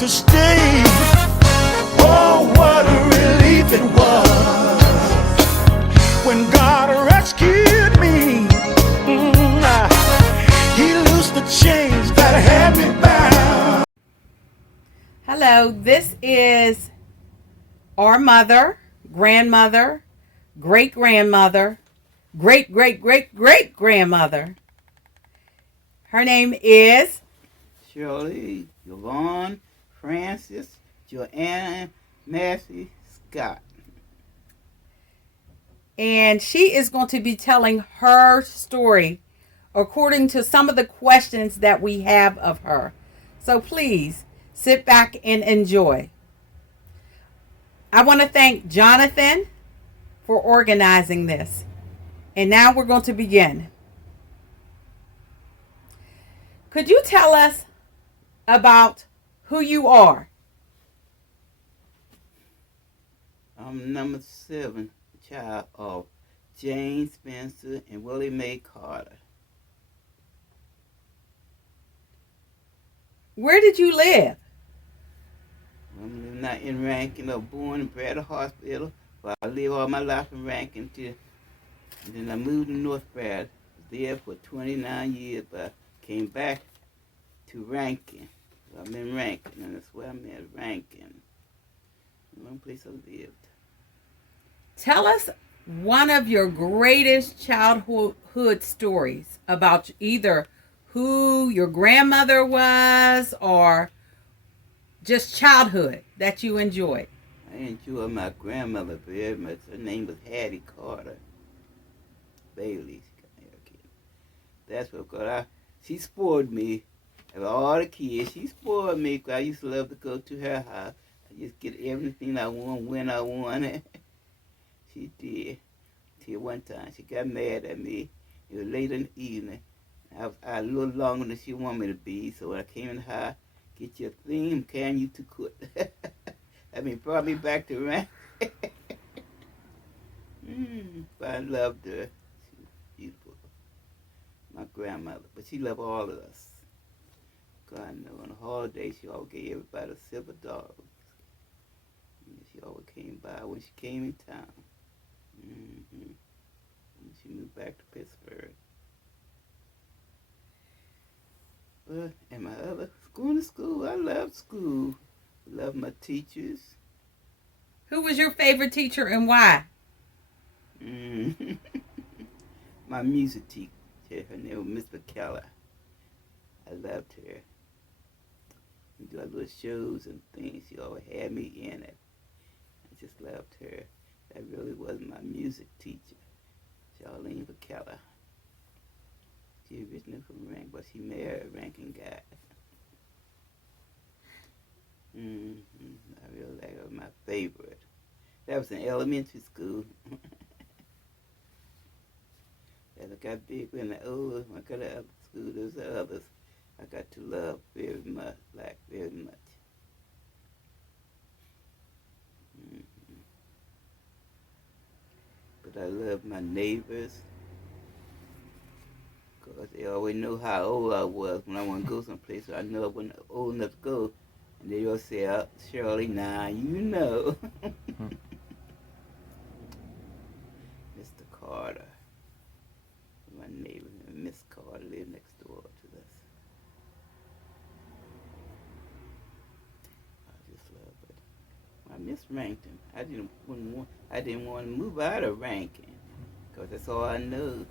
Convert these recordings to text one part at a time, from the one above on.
to stay. Oh, what a relief it was when God rescued me. He loosed the chains that had me bound. Hello, this is our mother, grandmother, great grandmother, great great great great grandmother. Her name is Shirley, Yvonne, Francis, Joanna, Massey, Scott. and she is going to be telling her story according to some of the questions that we have of her. So please sit back and enjoy. I want to thank Jonathan for organizing this. And now we're going to begin. Could you tell us about who you are? I'm number 7, child of Jane Spencer and Willie Mae Carter. Where did you live? I'm living out in Rankin. I was born and bred at a hospital, but I lived all my life in Rankin and then I moved to North Brad. Was there for 29 years, but I came back to Rankin. I'm in Rankin, and that's where I'm at, Rankin. The one place I lived. Tell us one of your greatest childhood stories about either who your grandmother was or just childhood that you enjoyed. I enjoyed my grandmother very much. Her name was Hattie Carter Bailey. That's what God. She spoiled me. Of all the kids, she spoiled me because I used to love to go to her house. I just get everything I want when I wanted. She did. Till one time she got mad at me. It was late in the evening. I was out a little longer than she wanted me to be, so when I came in the house, get your thing, can you to cook? Brought me back to rank. But I loved her. She was beautiful. My grandmother. But she loved all of us. God knows, on the holidays, she always gave everybody a silver dog. She always came by when she came in town. When she moved back to Pittsburgh. But in my other going to school, I love school. I love my teachers. Who was your favorite teacher and why? My music teacher, her name was Miss McKellar. I loved her. We do our little shows and things. She always had me in it. I just loved her. That really was my music teacher, Charlene McKellar. She originally from Rankin, but she married a Rankin guy. I really like her, my favorite. That was in elementary school. As I got bigger and older, when I got out of school, there's others I got to love very much, very much. But I love my neighbors, because they always know how old I was when I want to go someplace, so I know I wasn't old enough to go. And they all say, oh, Shirley, now you know. Mr. Carter, my neighbor, Miss Carter, lived next door to us. I just love it. I miss Rankin. I didn't want to move out of Rankin, because that's all I know.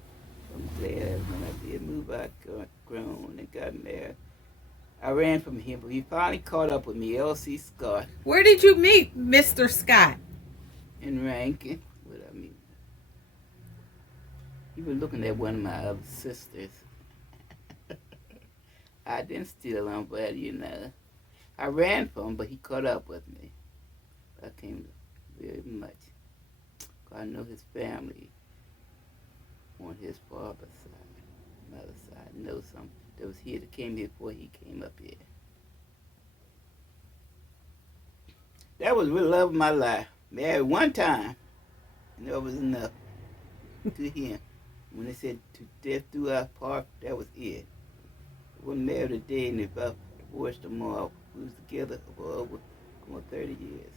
I'm glad when I did move out, got grown and got married. I ran from him, but he finally caught up with me, L.C. Scott. Where did you meet Mr. Scott? In Rankin. He was looking at one of my other sisters. I didn't steal him, but I ran from him, but he caught up with me. I came very much. I know his family on his father's side, mother's side. I know some that was here that came here before he came up here. That was really love of my life. Married one time, and that was enough to him. When they said to death do our part, that was it. I wasn't married a day, and if I divorced them all. We was together for over 30 years.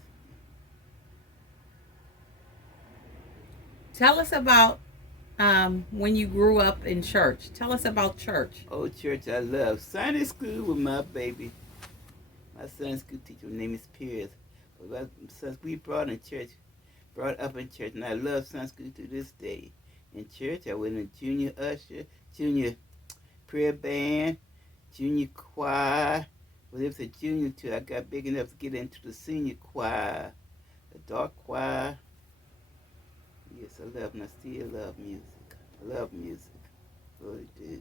Tell us about when you grew up in church. Tell us about church. Oh, church, I love. Sunday school with my baby. My Sunday school teacher, her name is Pierce. But since we brought up in church, and I love Sunday school to this day. In church, I went in junior usher, junior prayer band, junior choir. Well, it was a junior too. I got big enough to get into the senior choir, the dark choir. Yes, I love and I still love music. I love music. I really do.